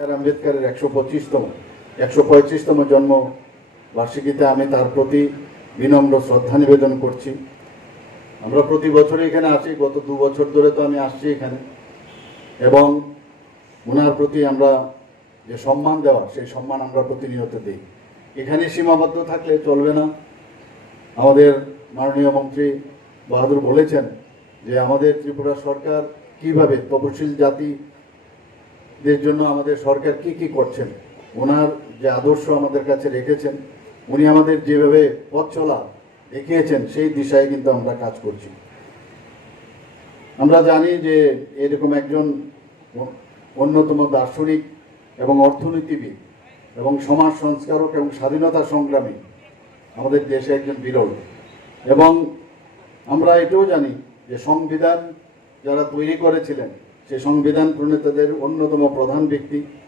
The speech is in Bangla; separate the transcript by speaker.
Speaker 1: আম্বেদকারের একশো পঁচিশতম, একশো পঁয়ত্রিশতম জন্ম বার্ষিকীতে আমি তার প্রতি বিনম্র শ্রদ্ধা নিবেদন করছি। আমরা প্রতি বছরই এখানে আসি, গত দু বছর ধরে তো আমি আসছি এখানে। এবং ওনার প্রতি আমরা যে সম্মান দেওয়া, সেই সম্মান আমরা প্রতিনিয়ত দিই। এখানে সীমাবদ্ধ থাকলে চলবে না। আমাদের মাননীয় মন্ত্রী বাহাদুর বলেছেন যে আমাদের ত্রিপুরা সরকার কীভাবে তপশিল জাতি দের জন্য আমাদের সরকার কি কি করছেন, ওনার যে আদর্শ আমাদের কাছে রেখেছেন, উনি আমাদের যেভাবে পথ চলা দেখিয়েছেন, সেই দিশায় কিন্তু আমরা কাজ করছি। আমরা জানি যে এরকম একজন অন্যতম দার্শনিক এবং অর্থনীতিবিদ এবং সমাজ সংস্কারক এবং স্বাধীনতা সংগ্রামী আমাদের দেশে একজন বিরল। এবং আমরা এটাও জানি যে সংবিধান যারা তৈরি করেছিলেন সেই সংবিধান প্রণেতাদের অন্যতম প্রধান ব্যক্তি